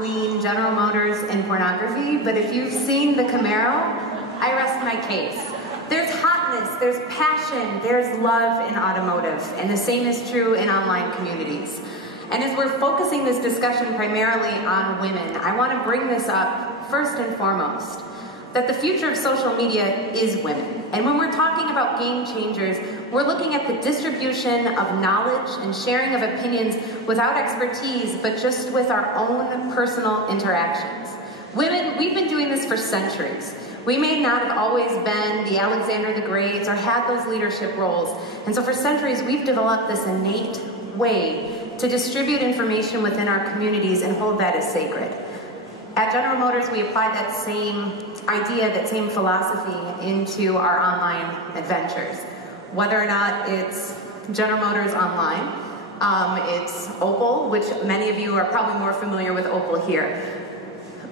between General Motors and pornography, but if you've seen the Camaro, I rest my case. There's hotness, there's passion, there's love in automotive, and the same is true in online communities. And as we're focusing this discussion primarily on women, I want to bring this up first and foremost, that the future of social media is women. And when we're talking about game changers, we're looking at the distribution of knowledge and sharing of opinions without expertise, but just with our own personal interactions. Women, we've been doing this for centuries. We may not have always been the Alexander the Great or had those leadership roles. And so for centuries, we've developed this innate way to distribute information within our communities and hold that as sacred. At General Motors, we apply that same idea, that same philosophy into our online adventures. Whether or not it's General Motors Online, it's Opal, which many of you are probably more familiar with Opal here.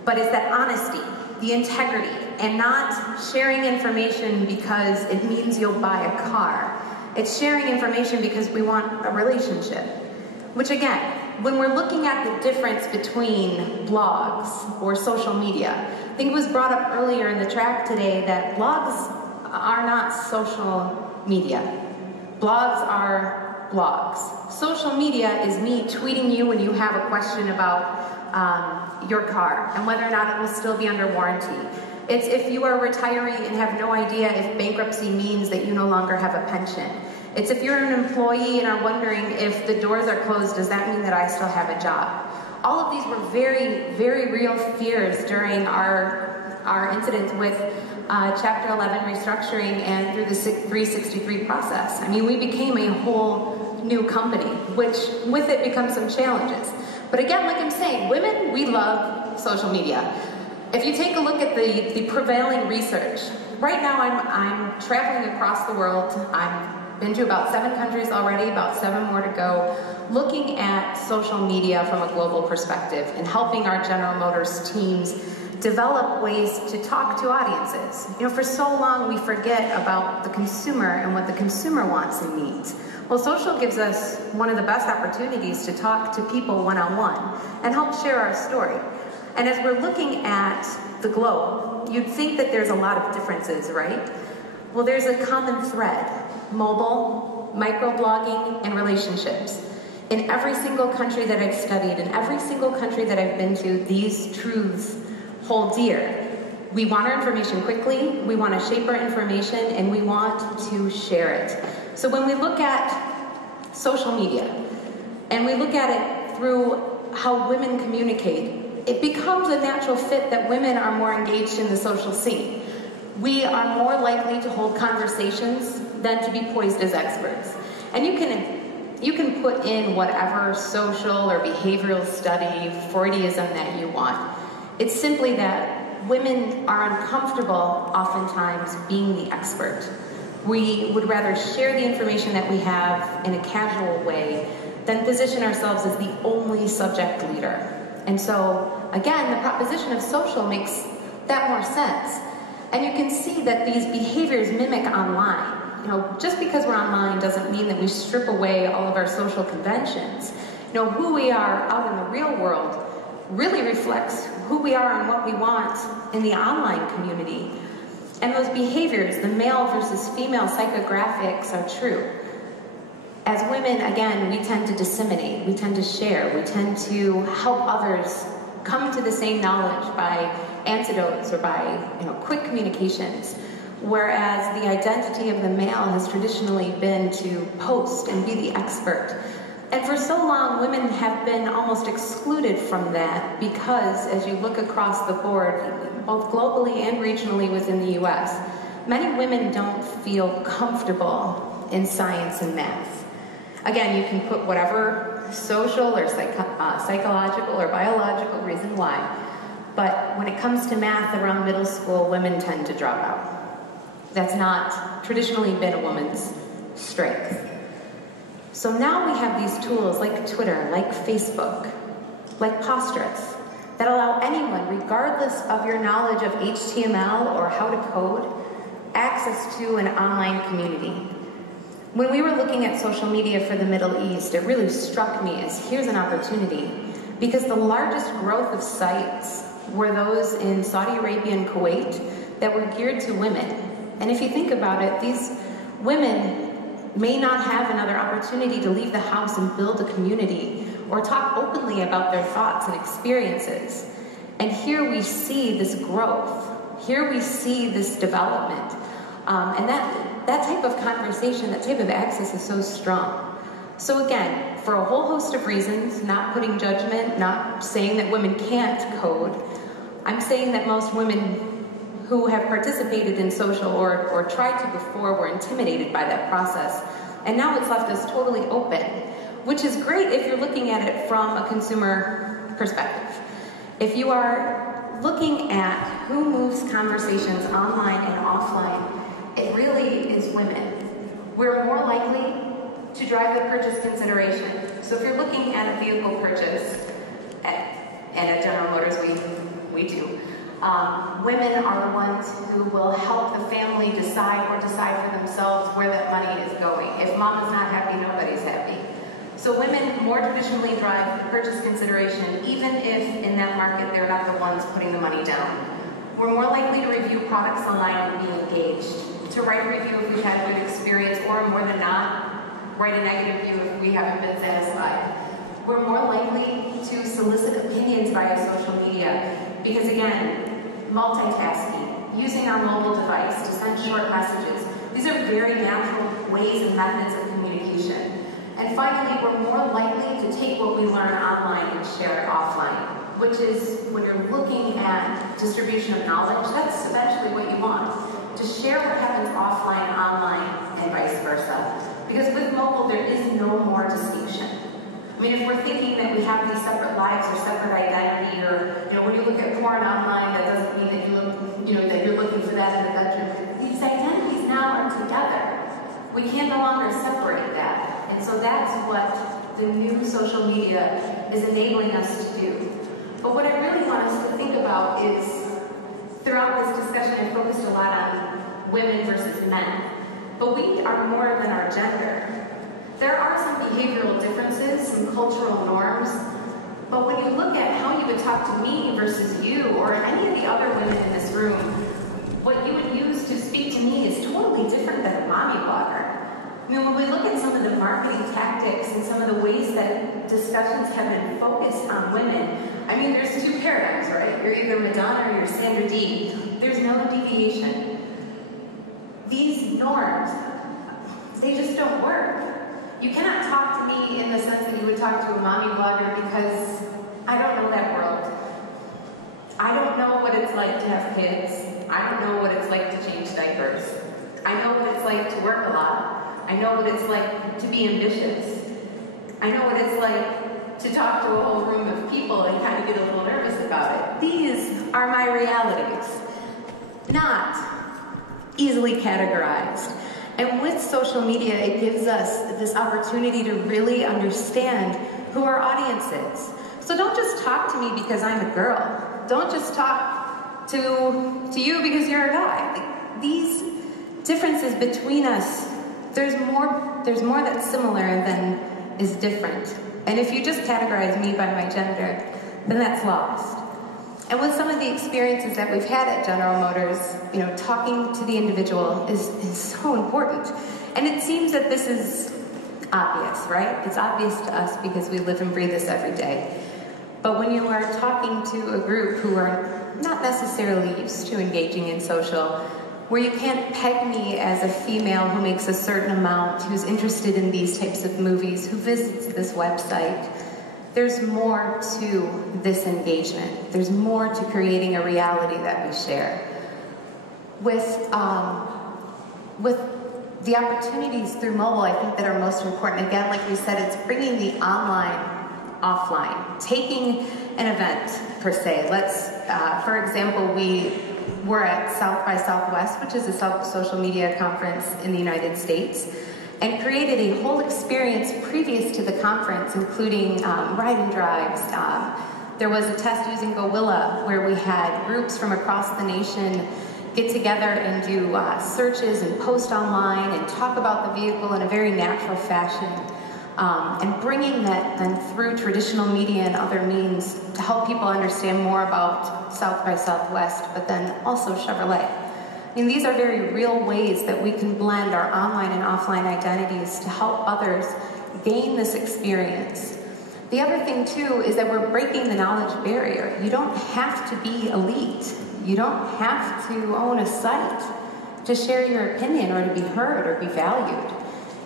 But it's that honesty, the integrity, and not sharing information because it means you'll buy a car. It's sharing information because we want a relationship. Which again, when we're looking at the difference between blogs or social media, I think it was brought up earlier in the track today that blogs are not social media. Blogs are blogs. Social media is me tweeting you when you have a question about your car and whether or not it will still be under warranty. It's if you are a retiree and have no idea if bankruptcy means that you no longer have a pension. It's if you're an employee and are wondering if the doors are closed, does that mean that I still have a job? All of these were very, very real fears during our incidents with Chapter 11 restructuring and through the 363 process. I mean, we became a whole new company, which with it becomes some challenges. But again, like I'm saying, women, we love social media. If you take a look at the prevailing research, right now I'm traveling across the world. I've been to about 7 countries already, about 7 more to go, looking at social media from a global perspective and helping our General Motors teams develop ways to talk to audiences. You know, for so long we forget about the consumer and what the consumer wants and needs. Well, social gives us one of the best opportunities to talk to people one-on-one and help share our story. And as we're looking at the globe, you'd think that there's a lot of differences, right? Well, there's a common thread: mobile, microblogging, and relationships. In every single country that I've studied, in every single country that I've been to, these truths hold dear. We want our information quickly, we want to shape our information, and we want to share it. So when we look at social media, and we look at it through how women communicate, it becomes a natural fit that women are more engaged in the social scene. We are more likely to hold conversations than to be poised as experts. And you can put in whatever social or behavioral study, Freudism that you want. It's simply that women are uncomfortable oftentimes being the expert. We would rather share the information that we have in a casual way than position ourselves as the only subject leader. And so, again, the proposition of social makes that more sense. And you can see that these behaviors mimic online. You know, just because we're online doesn't mean that we strip away all of our social conventions. You know, who we are out in the real world really reflects who we are and what we want in the online community. And those behaviors, the male versus female psychographics, are true. As women, again, we tend to disseminate, we tend to share, we tend to help others come to the same knowledge by antidotes or by quick communications. Whereas the identity of the male has traditionally been to post and be the expert. And for so long, women have been almost excluded from that because, as you look across the board, both globally and regionally within the US, many women don't feel comfortable in science and math. Again, you can put whatever social or psychological or biological reason why, but when it comes to math around middle school, women tend to drop out. That's not traditionally been a woman's strength. So now we have these tools like Twitter, like Facebook, like Postrates, that allow anyone, regardless of your knowledge of HTML or how to code, access to an online community. When we were looking at social media for the Middle East, it really struck me as here's an opportunity. because the largest growth of sites were those in Saudi Arabia and Kuwait that were geared to women. And if you think about it, these women may not have another opportunity to leave the house and build a community or talk openly about their thoughts and experiences. And here we see this growth. Here we see this development. And that type of conversation, that type of access is so strong. So again, for a whole host of reasons, not putting judgment, not saying that women can't code, I'm saying that most women who have participated in social or tried to before were intimidated by that process. And now it's left us totally open, which is great if you're looking at it from a consumer perspective. If you are looking at who moves conversations online and offline, it really is women. We're more likely to drive the purchase consideration. So if you're looking at a vehicle purchase, and at General Motors we do, women are the ones who will help the family decide for themselves where that money is going. If mom is not happy, nobody's happy. So women more traditionally drive purchase consideration, even if in that market they're not the ones putting the money down. We're more likely to review products online and be engaged, to write a review if we've had a good experience, or more than not, write a negative review if we haven't been satisfied. We're more likely to solicit opinions via social media, because again, multitasking, using our mobile device to send short messages, these are very natural ways and methods of communication. And finally, we're more likely to take what we learn online and share it offline, which is when you're looking at distribution of knowledge, that's eventually what you want, to share what happens offline, online, and vice versa. Because with mobile, there is no more distinction. I mean, if we're thinking that we have these separate lives or separate identity, or when you look at porn online, that doesn't mean that that you're looking for that in the bedroom. These identities now are together. We can no longer separate that. And so that's what the new social media is enabling us to do. But what I really want us to think about is, throughout this discussion, I focused a lot on women versus men. But we are more than our gender. There are some behavioral differences, some cultural norms, but when you look at how you would talk to me versus you, or any of the other women in this room, what you would use to speak to me is totally different than a mommy blogger. I mean, when we look at some of the marketing tactics and some of the ways that discussions have been focused on women, I mean, there's two paradigms, right? You're either Madonna or you're Sandra Dee. There's no deviation. These norms, they just don't work. You cannot talk to me in the sense that you would talk to a mommy blogger, because I don't know that world. I don't know what it's like to have kids. I don't know what it's like to change diapers. I know what it's like to work a lot. I know what it's like to be ambitious. I know what it's like to talk to a whole room of people and kind of get a little nervous about it. These are my realities, not easily categorized. And with social media, it gives us this opportunity to really understand who our audience is. So don't just talk to me because I'm a girl. Don't just talk to you because you're a guy. Like, these differences between us, there's more that's similar than is different. And if you just categorize me by my gender, then that's lost. And with some of the experiences that we've had at General Motors, talking to the individual is so important. And it seems that this is obvious, right? It's obvious to us because we live and breathe this every day. But when you are talking to a group who are not necessarily used to engaging in social, where you can't peg me as a female who makes a certain amount, who's interested in these types of movies, who visits this website, there's more to this engagement. There's more to creating a reality that we share. With the opportunities through mobile, I think that are most important. Again, like we said, it's bringing the online, offline, taking an event per se. Let's, for example, we were at South by Southwest, which is a social media conference in the United States, and created a whole experience previous to the conference, including ride and drives. There was a test using Gowilla where we had groups from across the nation get together and do searches and post online and talk about the vehicle in a very natural fashion. and bringing that then through traditional media and other means to help people understand more about South by Southwest, but then also Chevrolet. I mean, these are very real ways that we can blend our online and offline identities to help others gain this experience. The other thing too is that we're breaking the knowledge barrier. You don't have to be elite. You don't have to own a site to share your opinion or to be heard or be valued.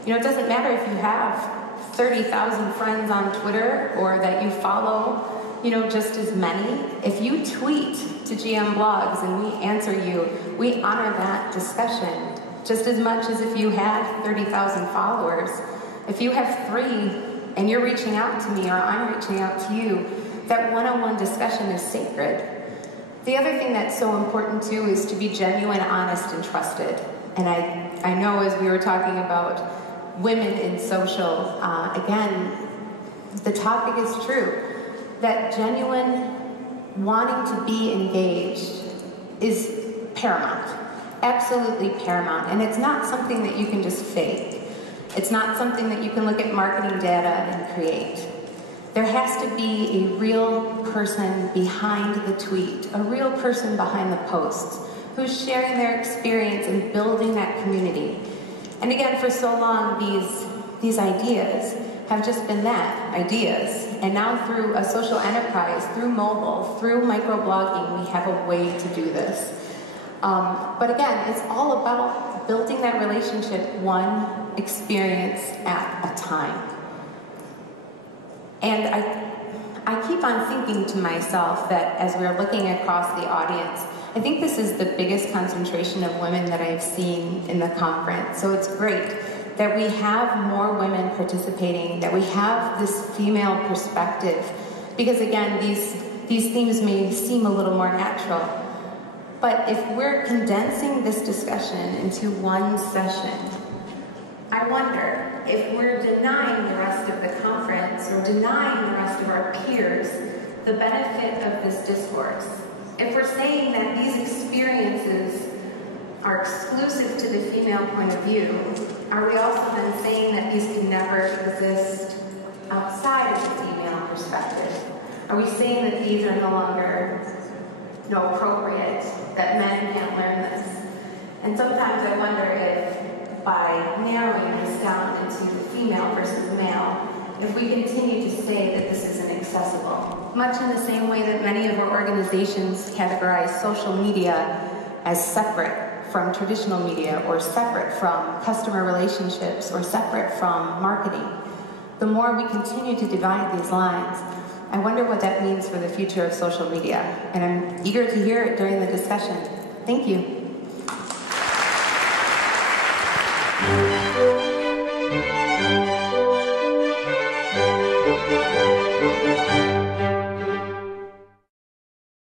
You know, it doesn't matter if you have 30,000 friends on Twitter or that you follow, you know, just as many. If you tweet to GM Blogs and we answer you, we honor that discussion just as much as if you had 30,000 followers. If you have 3 and you're reaching out to me or I'm reaching out to you, that one-on-one discussion is sacred. The other thing that's so important too is to be genuine, honest, and trusted. And I know as we were talking about women in social, again, the topic is true. That genuine wanting to be engaged is paramount, absolutely paramount. And it's not something that you can just fake. It's not something that you can look at marketing data and create. There has to be a real person behind the tweet, a real person behind the posts, who's sharing their experience and building that community. And again, for so long, these ideas have just been that, ideas. And now through a social enterprise, through mobile, through microblogging, we have a way to do this. But again, it's all about building that relationship one experience at a time. And I keep on thinking to myself that as we're looking across the audience, I think this is the biggest concentration of women that I've seen in the conference. So it's great that we have more women participating, that we have this female perspective, because again, these themes may seem a little more natural. But if we're condensing this discussion into one session, I wonder if we're denying the rest of the conference or denying the rest of our peers the benefit of this discourse. If we're saying that these experiences are exclusive to the female point of view, are we also then saying that these can never exist outside of the female perspective? Are we saying that these are no longer appropriate, that men can't learn this? And sometimes I wonder if by narrowing this down into female versus male, if we continue to say that this isn't accessible. Much in the same way that many of our organizations categorize social media as separate from traditional media or separate from customer relationships or separate from marketing. The more we continue to divide these lines, I wonder what that means for the future of social media. And I'm eager to hear it during the discussion. Thank you.